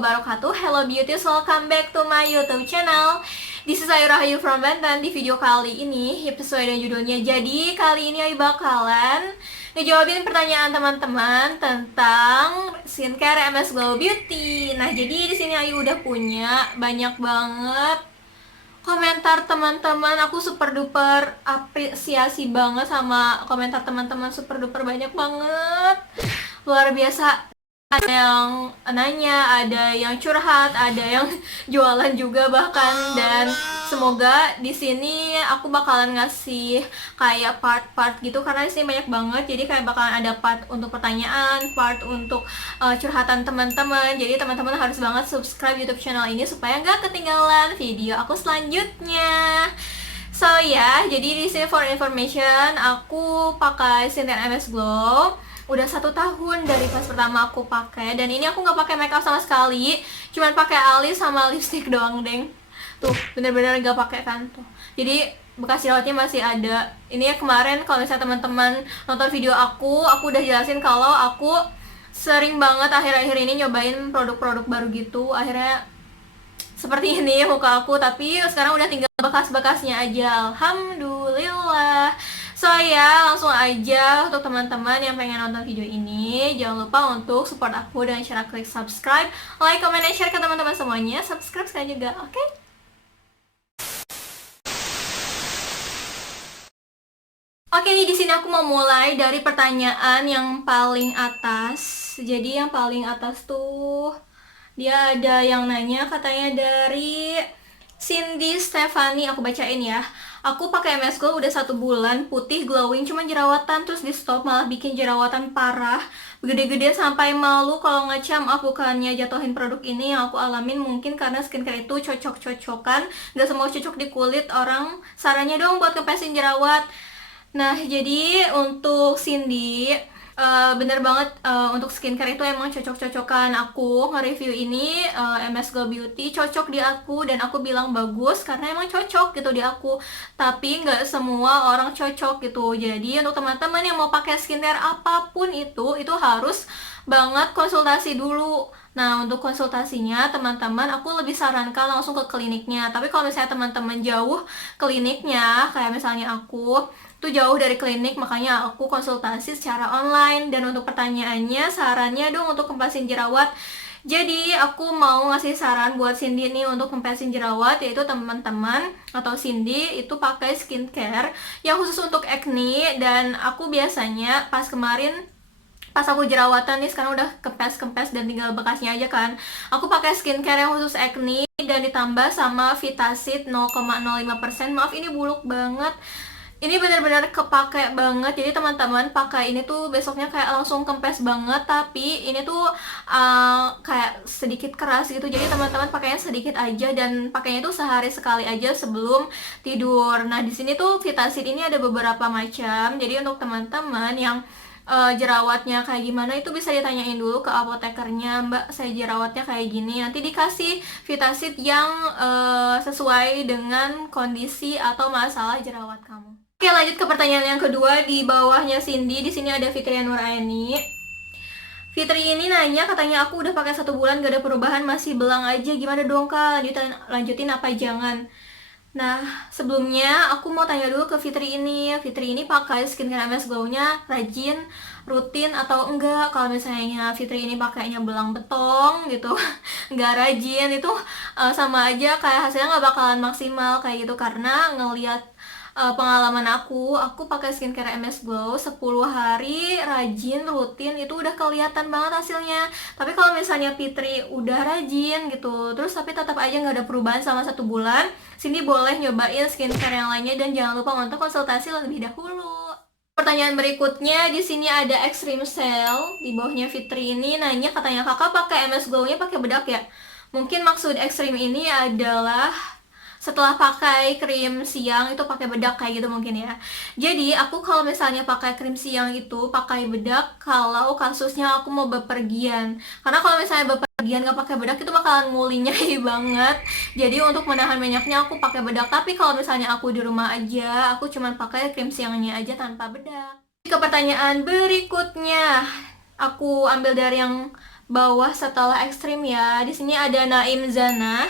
wabarakatuh. Hello beauties, welcome back to my YouTube channel. This is Ayu Rahayu from Banten. Di video kali ini, sesuai dengan judulnya, jadi kali ini Ayu bakalan ngejawabin pertanyaan teman-teman tentang skincare MS Glow Beauty. Nah, jadi di sini Ayu udah punya banyak banget komentar teman-teman. Aku super duper apresiasi banget sama komentar teman-teman, super duper banyak banget, luar biasa. Ada yang nanya, ada yang curhat, ada yang jualan juga bahkan. Dan semoga di sini aku bakalan ngasih kayak part-part gitu, karena di sini banyak banget. Jadi kayak bakalan ada part untuk pertanyaan, part untuk curhatan teman-teman. Jadi teman-teman harus banget subscribe YouTube channel ini supaya nggak ketinggalan video aku selanjutnya. So ya, jadi di sini for information, aku pakai skincare MS Glow udah 1 tahun dari pas pertama aku pakai, dan ini aku nggak pakai makeup sama sekali, cuman pakai alis sama lipstick doang, deng. Tuh, bener-bener nggak pakai kan tuh. Jadi bekas jerawatnya masih ada. Ini ya kemarin kalau misalnya teman-teman nonton video aku udah jelasin kalau aku sering banget akhir-akhir ini nyobain produk-produk baru gitu. Akhirnya seperti ini muka aku, tapi sekarang udah tinggal bekas-bekasnya aja, alhamdulillah. So ya, langsung aja untuk teman-teman yang pengen nonton video ini, jangan lupa untuk support aku dengan cara klik subscribe, like, comment, dan share ke teman-teman semuanya. Subscribe sekarang juga, oke? Oke nih, di sini aku mau mulai dari pertanyaan yang paling atas. Jadi yang paling atas tuh dia ada yang nanya, katanya dari Cindy Stefani. Aku bacain ya. Aku pakai MS Glow udah 1 bulan, putih, glowing, cuma jerawatan terus di stop, malah bikin jerawatan parah, gede-gede sampai malu kalau ngecam. Aku bukannya jatuhin produk ini, yang aku alamin mungkin karena skincare itu cocok-cocokan, gak semua cocok di kulit orang. Sarannya dong buat ngepesin jerawat. Nah, jadi untuk Cindy, bener banget, untuk skincare itu emang cocok-cocokan. Aku nge-review ini MS Glow Beauty cocok di aku, dan aku bilang bagus karena emang cocok gitu di aku. Tapi nggak semua orang cocok gitu. Jadi untuk teman-teman yang mau pakai skincare apapun itu harus banget konsultasi dulu. Nah, untuk konsultasinya teman-teman, aku lebih sarankan langsung ke kliniknya. Tapi kalau misalnya teman-teman jauh kliniknya, kayak misalnya aku tuh jauh dari klinik, makanya aku konsultasi secara online. Dan untuk pertanyaannya, sarannya dong untuk kempasin jerawat. Jadi aku mau ngasih saran buat Cindy nih untuk kempasin jerawat, yaitu teman-teman atau Cindy itu pakai skincare yang khusus untuk acne. Dan aku biasanya pas aku jerawatan nih, sekarang udah kempes dan tinggal bekasnya aja kan, aku pakai skincare yang khusus acne dan ditambah sama Vitasid 0,05%. Maaf, ini buluk banget. Ini benar-benar kepake banget. Jadi teman-teman pakai ini tuh besoknya kayak langsung kempes banget, tapi ini tuh kayak sedikit keras gitu. Jadi teman-teman pakainya sedikit aja, dan pakainya tuh sehari sekali aja sebelum tidur. Nah, di sini tuh Vitasid ini ada beberapa macam. Jadi untuk teman-teman yang jerawatnya kayak gimana, itu bisa ditanyain dulu ke apotekernya, Mbak, saya jerawatnya kayak gini. Nanti dikasih Vitasid yang sesuai dengan kondisi atau masalah jerawat kamu. Oke, lanjut ke pertanyaan yang kedua di bawahnya Cindy. Di sini ada Fitri Nuraini. Fitri ini nanya, katanya aku udah pakai 1 bulan gak ada perubahan, masih belang aja, gimana dong Kak? Lanjutin apa jangan? Nah, sebelumnya aku mau tanya dulu ke Fitri ini. Fitri ini pakai skincare MS Glow-nya rajin, rutin, atau enggak? Kalau misalnya Fitri ini pakainya belang betong gitu, enggak rajin, itu sama aja kayak hasilnya nggak bakalan maksimal kayak gitu. Karena ngelihat pengalaman aku pakai skincare MS Glow 10 hari rajin, rutin, itu udah kelihatan banget hasilnya. Tapi kalau misalnya Fitri udah rajin gitu, terus tapi tetap aja nggak ada perubahan selama 1 bulan, Cindy boleh nyobain skincare yang lainnya, dan jangan lupa untuk konsultasi lebih dahulu. Pertanyaan berikutnya di sini ada Extreme Cell. Di bawahnya Fitri ini nanya, katanya kakak pakai MS Glow-nya pakai bedak ya? Mungkin maksud Extreme ini adalah setelah pakai krim siang itu pakai bedak kayak gitu mungkin ya. Jadi aku kalau misalnya pakai krim siang itu pakai bedak kalau kasusnya aku mau bepergian. Karena kalau misalnya bepergian gak pakai bedak itu bakalan ngulinyai banget. Jadi untuk menahan minyaknya aku pakai bedak. Tapi kalau misalnya aku di rumah aja, aku cuma pakai krim siangnya aja tanpa bedak. Ke pertanyaan berikutnya, aku ambil dari yang bawah setelah ekstrim ya. Di sini ada Naim Zana.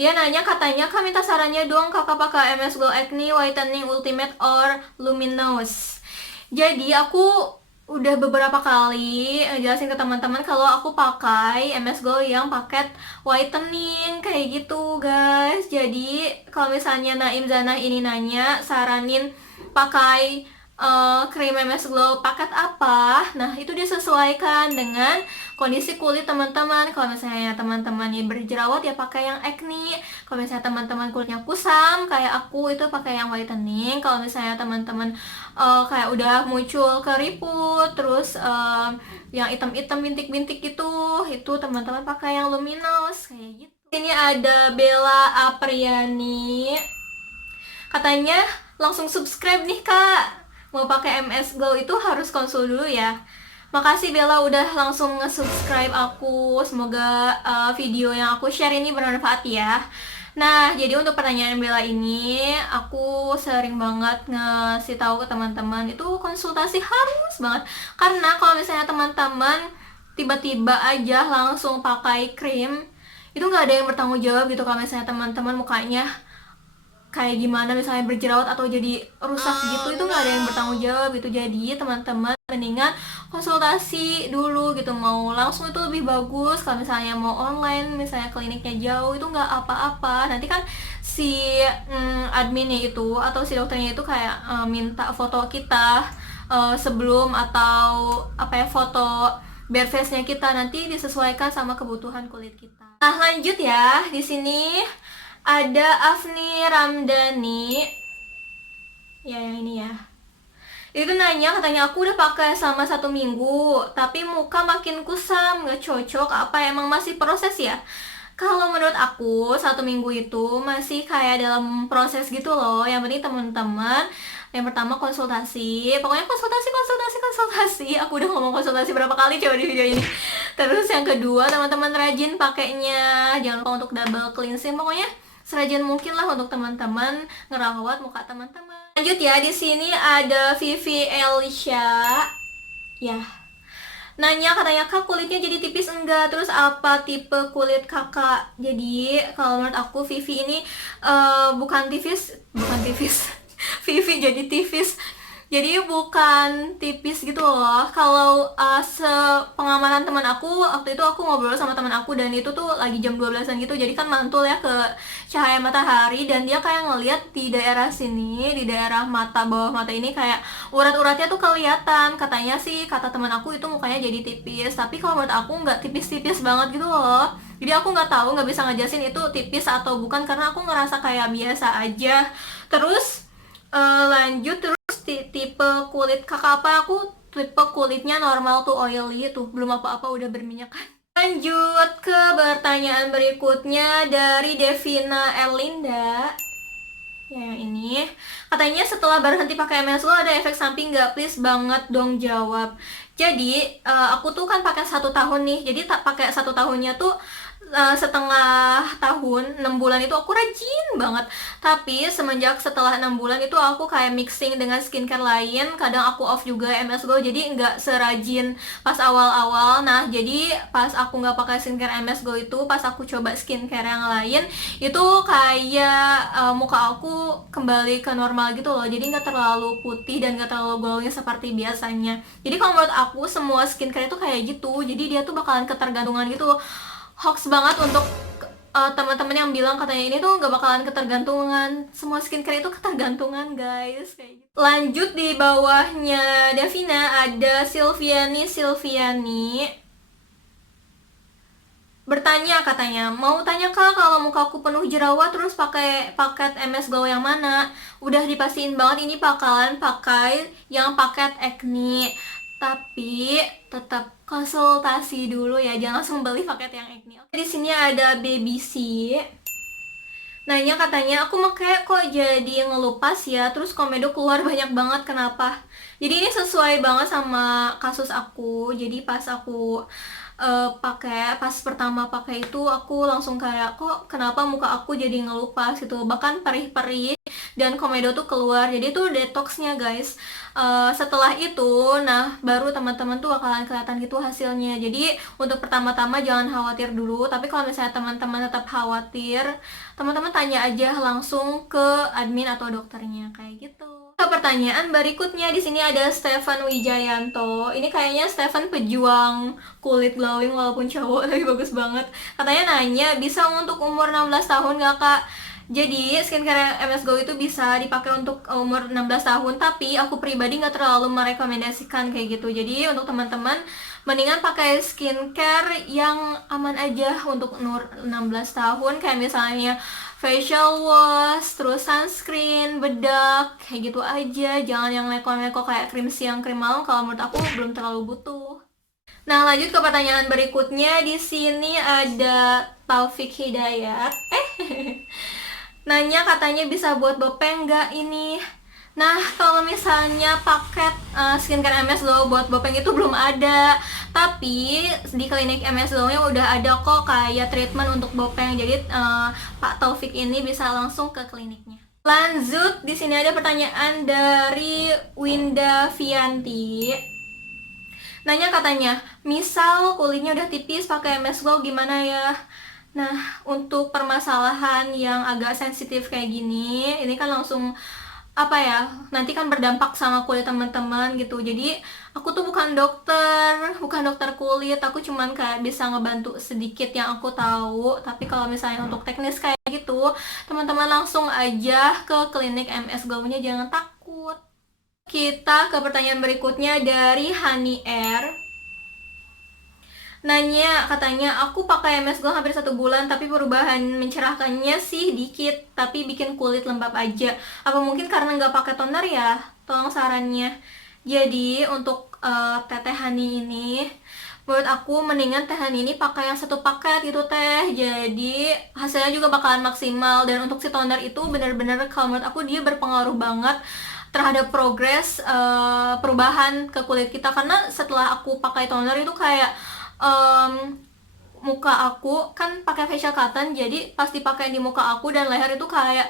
Dia nanya katanya, Kak minta sarannya dong kakak pakai MS Glow Acne Whitening Ultimate or Luminous. Jadi aku udah beberapa kali jelasin ke teman-teman kalau aku pakai MS Glow yang paket whitening kayak gitu guys. Jadi kalau misalnya Naim Zana ini nanya saranin pakai krim MS Glow paket apa, nah itu disesuaikan dengan kondisi kulit teman-teman. Kalau misalnya teman-teman ini berjerawat ya pakai yang acne. Kalau misalnya teman-teman kulitnya kusam kayak aku itu pakai yang whitening. Kalau misalnya teman-teman kayak udah muncul keriput terus yang hitam-hitam bintik-bintik itu teman-teman pakai yang luminous kayak gitu. Ini ada Bella Apriani. Katanya langsung subscribe nih kak, mau pakai MS Glow itu harus konsul dulu ya. Makasih Bella udah langsung nge-subscribe aku. Semoga video yang aku share ini bermanfaat ya. Nah, jadi untuk pertanyaan Bella ini, aku sering banget ngasih tahu ke teman-teman itu konsultasi harus banget. Karena kalau misalnya teman-teman tiba-tiba aja langsung pakai krim, itu nggak ada yang bertanggung jawab gitu. Kalau misalnya teman-teman mukanya kayak gimana misalnya berjerawat atau jadi rusak gitu, itu nggak ada yang bertanggung jawab gitu. Jadi teman-teman mendingan konsultasi dulu gitu, mau langsung itu lebih bagus. Kalau misalnya mau online, misalnya kliniknya jauh, itu nggak apa-apa, nanti kan si adminnya itu atau si dokternya itu kayak minta foto kita sebelum atau apa ya, foto bare face-nya kita, nanti disesuaikan sama kebutuhan kulit kita. Nah lanjut ya, di sini ada Afni Ramdhani. Ya yang ini ya. Itu nanya katanya aku udah pakai selama 1 minggu tapi muka makin kusam, nggak cocok, apa emang masih proses ya? Kalau menurut aku 1 minggu itu masih kayak dalam proses gitu loh. Yang penting teman-teman yang pertama konsultasi, pokoknya konsultasi. Aku udah ngomong konsultasi berapa kali coba di video ini. Terus yang kedua teman-teman rajin pakainya, jangan lupa untuk double cleansing, pokoknya serajin mungkin lah untuk teman-teman ngerawat muka teman-teman. Lanjut ya, di sini ada Vivi Elisha. Ya. Nanya katanya kak kulitnya jadi tipis enggak? Terus apa tipe kulit kakak? Jadi kalau menurut aku Vivi ini bukan tipis. Vivi jadi tipis. Jadi bukan tipis gitu loh. Kalau sepengamanan teman aku, waktu itu aku ngobrol sama teman aku dan itu tuh lagi jam 12-an gitu. Jadi kan mantul ya ke cahaya matahari dan dia kayak ngeliat di daerah sini, di daerah mata, bawah mata ini kayak urat-uratnya tuh kelihatan. Katanya sih, kata teman aku itu mukanya jadi tipis. Tapi kalau menurut aku nggak tipis-tipis banget gitu loh. Jadi aku nggak tahu, nggak bisa ngejelasin itu tipis atau bukan karena aku ngerasa kayak biasa aja. Terus lanjut, terus tipe kulit kakak apa? Aku tipe kulitnya normal tuh, oily tuh, belum apa-apa udah berminyak kan. Lanjut ke pertanyaan berikutnya dari Devina Erlinda. Ya yang ini katanya setelah berhenti pakai MS Glow ada efek samping nggak? Please banget dong jawab. Jadi aku tuh kan pakai 1 tahun nih, jadi tak pakai 1 tahunnya tuh setengah tahun, 6 bulan itu aku rajin banget. Tapi semenjak setelah 6 bulan itu aku kayak mixing dengan skincare lain. Kadang aku off juga MS Glow, jadi nggak serajin pas awal-awal. Nah jadi pas aku nggak pakai skincare MS Glow itu, pas aku coba skincare yang lain, itu kayak muka aku kembali ke normal gitu loh. Jadi nggak terlalu putih dan nggak terlalu glowing seperti biasanya. Jadi kalau menurut aku semua skincare itu kayak gitu. Jadi dia tuh bakalan ketergantungan gitu. Hoax banget untuk teman-teman yang bilang katanya ini tuh nggak bakalan ketergantungan. Semua skincare itu ketergantungan guys kayak gitu. Lanjut di bawahnya Davina ada Silviani bertanya katanya, mau tanya kak kalau mukaku penuh jerawat terus pakai paket MS Glow yang mana? Udah dipastiin banget ini bakalan pakai yang paket acne. Tapi tetap konsultasi dulu ya, jangan langsung beli paket yang acne. Di sini ada Baby C. Nanya katanya, aku pakai kok jadi ngelupas ya, terus komedo keluar banyak banget, kenapa? Jadi ini sesuai banget sama kasus aku. Jadi pas aku pas pertama pakai itu aku langsung kayak kok kenapa muka aku jadi ngelupas gitu, bahkan perih-perih dan komedo tuh keluar. Jadi itu detoxnya guys. Setelah itu nah baru teman-teman tuh bakalan kelihatan gitu hasilnya. Jadi untuk pertama-tama jangan khawatir dulu, tapi kalau misalnya teman-teman tetap khawatir, teman-teman tanya aja langsung ke admin atau dokternya kayak gitu. Pertanyaan berikutnya di sini ada Stefan Wijayanto. Ini kayaknya Stefan pejuang kulit glowing walaupun cowok tapi bagus banget. Katanya nanya, bisa untuk umur 16 tahun nggak kak? Jadi skincare MS Glow itu bisa dipakai untuk umur 16 tahun, tapi aku pribadi nggak terlalu merekomendasikan kayak gitu. Jadi untuk teman-teman mendingan pakai skincare yang aman aja untuk umur 16 tahun, kayak misalnya facial wash, terus sunscreen, bedak, kayak gitu aja. Jangan yang neko-neko kayak krim siang, krim malam, kalau menurut aku belum terlalu butuh. Nah, lanjut ke pertanyaan berikutnya. Di sini ada Taufik Hidayat. Nanya katanya bisa buat bopeng nggak ini? Nah, kalau misalnya paket skincare MS Glow buat bopeng itu belum ada. Tapi di klinik MS Glow-nya udah ada kok kayak treatment untuk bopeng. Jadi Pak Taufik ini bisa langsung ke kliniknya. Lanjut, di sini ada pertanyaan dari Winda Vianti. Nanya katanya, misal kulitnya udah tipis pakai MS Glow gimana ya? Nah, untuk permasalahan yang agak sensitif kayak gini, ini kan langsung apa ya, nanti kan berdampak sama kulit teman-teman gitu. Jadi aku tuh bukan dokter kulit, aku cuman kayak bisa ngebantu sedikit yang aku tahu. Tapi kalau misalnya untuk teknis kayak gitu, teman-teman langsung aja ke klinik MS Glow-nya, jangan takut. Kita ke pertanyaan berikutnya dari Hani R. Nanya katanya, aku pakai MS Glow hampir 1 bulan tapi perubahan mencerahkannya sih dikit, tapi bikin kulit lembab aja. Apa mungkin karena nggak pakai toner ya? Tolong sarannya. Jadi untuk Teteh Hani ini, menurut aku mendingan Teh Hani ini pakai yang 1 paket gitu teh. Jadi hasilnya juga bakalan maksimal. Dan untuk si toner itu bener-bener kalau menurut aku dia berpengaruh banget terhadap progres perubahan ke kulit kita. Karena setelah aku pakai toner itu kayak muka aku kan pakai facial cotton, jadi pas dipakai di muka aku dan leher itu kayak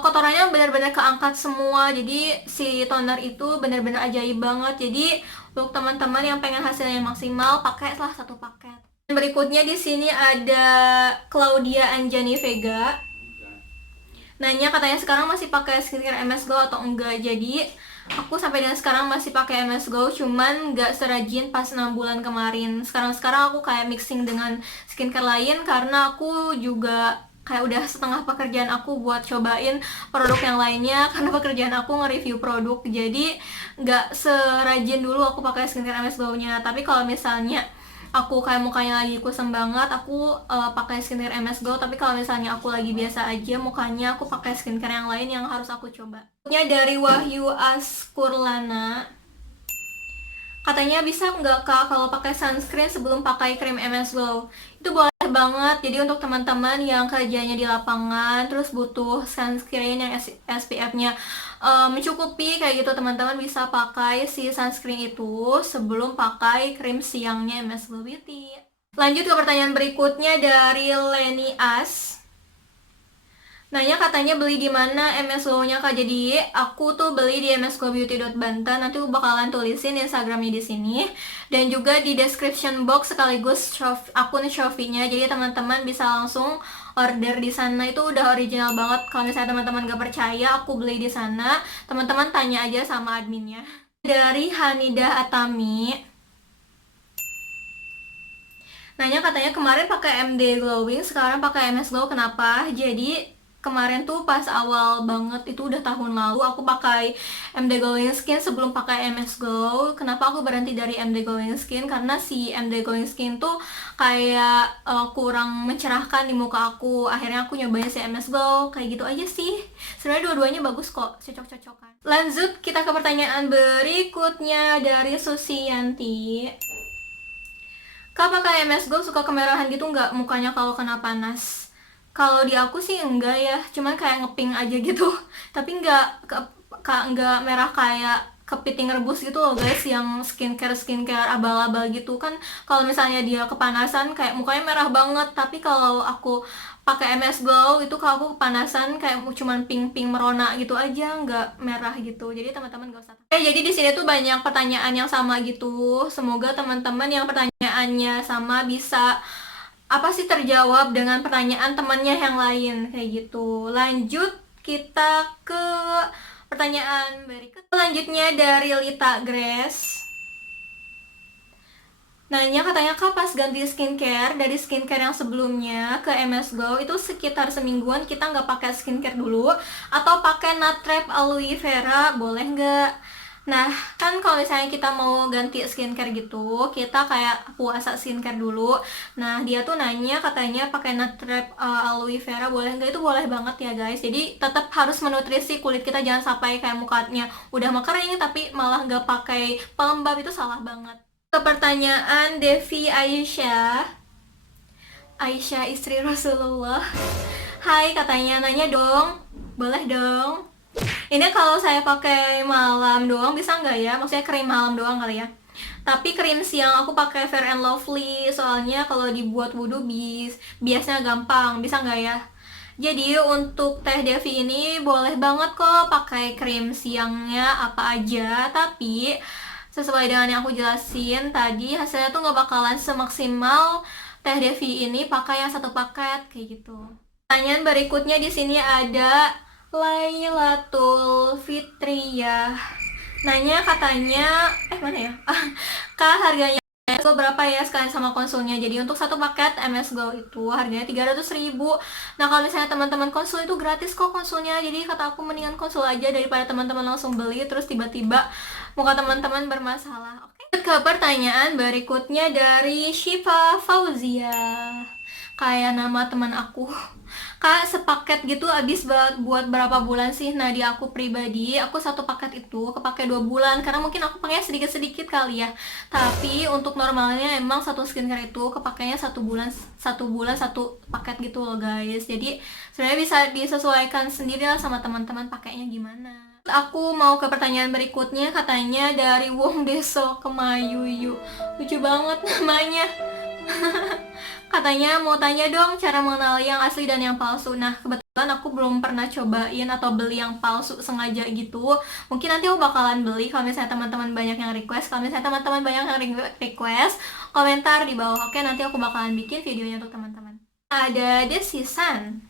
kotorannya benar-benar keangkat semua. Jadi si toner itu benar-benar ajaib banget. Jadi untuk teman-teman yang pengen hasilnya maksimal, pakailah 1 paket. Berikutnya di sini ada Claudia Anjani Vega. Nanya katanya sekarang masih pakai skincare MS Glow atau enggak. Jadi aku sampai dengan sekarang masih pakai MS Glow, cuman nggak serajin pas 6 bulan kemarin. Sekarang aku kayak mixing dengan skincare lain karena aku juga kayak udah setengah pekerjaan aku buat cobain produk yang lainnya, karena pekerjaan aku nge-review produk. Jadi nggak serajin dulu aku pakai skincare MS Glow-nya. Tapi kalau misalnya aku kayak mukanya lagi kusam banget, aku pakai skincare MS Glow. Tapi kalau misalnya aku lagi biasa aja mukanya, aku pakai skincare yang lain yang harus aku coba. Ini dari Wahyu Askurlana. Katanya bisa nggak kak kalau pakai sunscreen sebelum pakai krim MS Glow? Itu boleh banget. Jadi untuk teman-teman yang kerjanya di lapangan terus butuh sunscreen yang SPF-nya mencukupi kayak gitu, teman-teman bisa pakai si sunscreen itu sebelum pakai krim siangnya MS Glow Beauty. Lanjut ke pertanyaan berikutnya dari Leni As. Nanya katanya beli di mana MS Glow-nya kak? Jadi aku tuh beli di msglowbeauty.banten. Nanti aku bakalan tulisin Instagramnya di sini dan juga di description box sekaligus akun Shopee-nya. Jadi teman-teman bisa langsung order di sana. Itu udah original banget. Kalau misalnya teman-teman gak percaya aku beli di sana, teman-teman tanya aja sama adminnya. Dari Hanidah Atami. Nanya katanya kemarin pakai MD Glowing, sekarang pakai MS Glow, kenapa? Jadi kemarin tuh pas awal banget, itu udah tahun lalu, aku pakai MD Glowing Skin sebelum pakai MS Glow. Kenapa aku berhenti dari MD Glowing Skin? Karena si MD Glowing Skin tuh kayak kurang mencerahkan di muka aku. Akhirnya aku nyobain si MS Glow, kayak gitu aja sih. Sebenarnya dua-duanya bagus kok, cocok-cocokan. Lanjut kita ke pertanyaan berikutnya dari Susiyanti. Kak, pakai MS Glow suka kemerahan gitu nggak mukanya kalau kena panas? Kalau di aku sih enggak ya, cuman kayak ngeping aja gitu. Tapi enggak merah kayak kepiting rebus gitu loh guys, yang skincare abal-abal gitu kan. Kalau misalnya dia kepanasan kayak mukanya merah banget, tapi kalau aku pakai MS Glow itu kalau aku kepanasan kayak cuman pink merona gitu aja, nggak merah gitu. Jadi teman-teman gak usah. Jadi di sini tuh banyak pertanyaan yang sama gitu. Semoga teman-teman yang pertanyaannya sama bisa apa sih terjawab dengan pertanyaan temannya yang lain kayak gitu. Lanjut kita ke pertanyaan berikut. Selanjutnya dari Lita Grace. Nanya katanya Kak, pas ganti skincare dari skincare yang sebelumnya ke MS Glow itu sekitar semingguan kita nggak pakai skincare dulu atau pakai Natrep aloe vera boleh nggak? Nah kan kalau misalnya kita mau ganti skincare gitu kita kayak puasa skincare dulu. Nah dia tuh nanya katanya pakai Natrep aloe vera boleh nggak? Itu boleh banget ya guys. Jadi tetap harus menutrisi kulit kita, jangan sampai kayak mukanya udah mengkering tapi malah nggak pakai pelembab, itu salah banget. Ke pertanyaan Devi Aisyah istri Rasulullah. Hai, katanya nanya dong, boleh dong. Ini kalau saya pakai malam doang bisa nggak ya? Maksudnya krim malam doang kali ya. Tapi krim siang aku pakai Fair and Lovely, soalnya kalau dibuat wudhu biasanya gampang, bisa nggak ya? Jadi untuk Teh Devi ini boleh banget kok pakai krim siangnya apa aja, tapi sesuai dengan yang aku jelasin tadi, hasilnya tuh nggak bakalan semaksimal Teh Devi ini pakai yang satu paket kayak gitu. Pertanyaan berikutnya di sini ada Lailatul Fitriyah. Nanya katanya, mana ya? Kak, harganya MS Glow berapa ya sekalian sama konsulnya? Jadi untuk satu paket MS Glow itu harganya 300.000. Nah kalau misalnya teman-teman konsul itu gratis kok konsulnya. Jadi kata aku mendingan konsul aja daripada teman-teman langsung beli terus tiba-tiba muka teman-teman bermasalah. Oke. Ke pertanyaan berikutnya dari Shiva Fauzia. Kayak nama teman aku. Kak, sepaket gitu habis buat berapa bulan sih? Nah, di aku pribadi, aku satu paket itu kepake 2 bulan karena mungkin aku pakainya sedikit-sedikit kali ya. Tapi untuk normalnya emang satu skincare itu kepakainya 1 bulan satu paket gitu loh guys. Jadi sebenarnya bisa disesuaikan sendiri lah sama teman-teman pakainya gimana. Aku mau ke pertanyaan berikutnya, katanya dari Wong Deso Kemayuyu. Lucu banget namanya. Katanya mau tanya dong cara mengenali yang asli dan yang palsu. Nah kebetulan aku belum pernah cobain atau beli yang palsu sengaja gitu. Mungkin nanti aku bakalan beli kalau misalnya teman-teman banyak yang request. Kalau misalnya teman-teman banyak yang request, komentar di bawah. Oke, nanti aku bakalan bikin videonya untuk teman-teman. Ada Desisan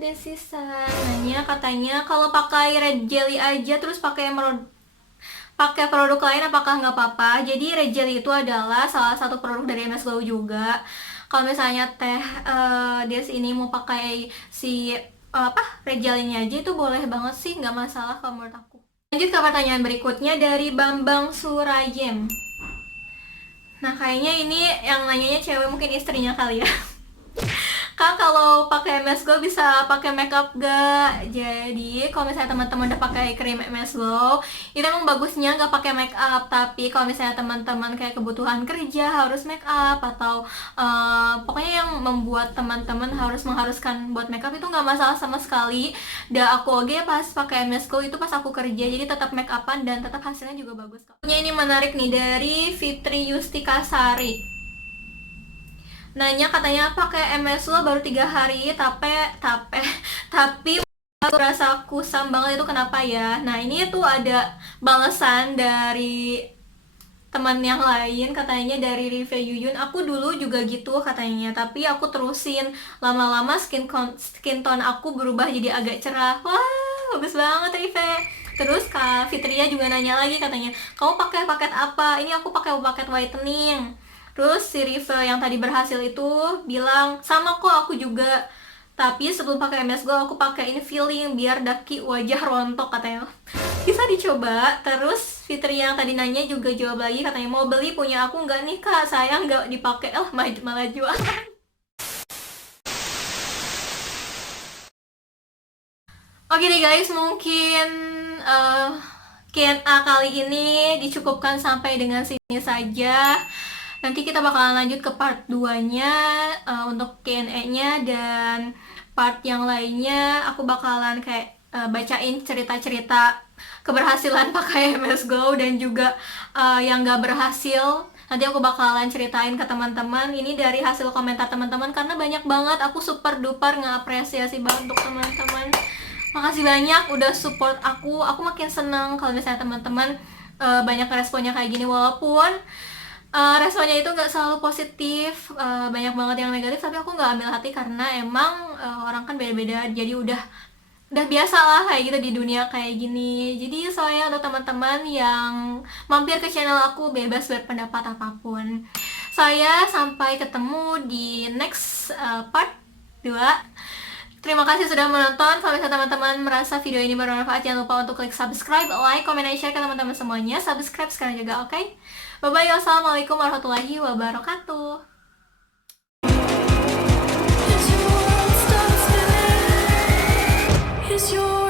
nanya katanya kalau pakai red jelly aja terus pakai produk lain apakah nggak apa-apa? Jadi red jelly itu adalah salah satu produk dari MS Glow juga. Kalau misalnya Des ini mau pakai si red jelly-nya aja itu boleh banget sih, nggak masalah kalau menurut aku. Lanjut ke pertanyaan berikutnya dari Bambang Surayem. Nah kayaknya ini yang nanyanya cewek, mungkin istrinya kali ya. Kak, kalau pakai MS Glow bisa pakai makeup gak? Jadi kalau misalnya teman-teman udah pakai krim MS Glow, itu emang bagusnya nggak pakai makeup. Tapi kalau misalnya teman-teman kayak kebutuhan kerja harus makeup atau pokoknya yang membuat teman-teman mengharuskan buat makeup itu nggak masalah sama sekali. Dan aku oke pas pakai MS Glow itu pas aku kerja, jadi tetap makeupan dan tetap hasilnya juga bagus. Ini menarik nih dari Fitri Yustikasari. Nanya katanya pakai MS Glow baru 3 hari tapi aku rasa kusam banget, itu kenapa ya? Nah ini tuh ada balasan dari teman yang lain, katanya dari Rive Yuyun. Aku dulu juga gitu katanya, tapi aku terusin lama-lama skin tone aku berubah jadi agak cerah. Wah bagus banget Rive. Terus Kak Fitria juga nanya lagi, katanya kamu pakai paket apa? Ini aku pakai paket whitening. Terus si Rive yang tadi berhasil itu bilang, sama kok aku juga. Tapi sebelum pakai MS Glow aku pakai ini filling biar daki wajah rontok katanya. Bisa dicoba. Terus Fitri yang tadi nanya juga jawab lagi, katanya mau beli punya aku nggak nih Kak? Sayang nggak dipakai. Malah jual. Oke deh guys, mungkin Q&A kali ini dicukupkan sampai dengan sini saja. Nanti kita bakalan lanjut ke part 2-nya untuk Q&A-nya, dan part yang lainnya aku bakalan kayak bacain cerita-cerita keberhasilan pakai MS Glow dan juga yang gak berhasil. Nanti aku bakalan ceritain ke teman-teman. Ini dari hasil komentar teman-teman karena banyak banget. Aku super duper ngapresiasi banget untuk teman-teman. Makasih banyak udah support aku. Aku makin seneng kalau misalnya teman-teman banyak responnya kayak gini, walaupun responnya itu nggak selalu positif, banyak banget yang negatif, tapi aku nggak ambil hati karena emang orang kan beda-beda, jadi udah biasa lah kayak gitu di dunia kayak gini. Jadi soalnya untuk teman-teman yang mampir ke channel aku, bebas berpendapat apapun. Saya sampai ketemu di next part 2. Terima kasih sudah menonton. Kalau misalnya teman-teman merasa video ini bermanfaat, jangan lupa untuk klik subscribe, like, comment, dan share ke teman-teman semuanya. Subscribe sekarang juga, oke? Bye-bye, wassalamualaikum warahmatullahi wabarakatuh. Is your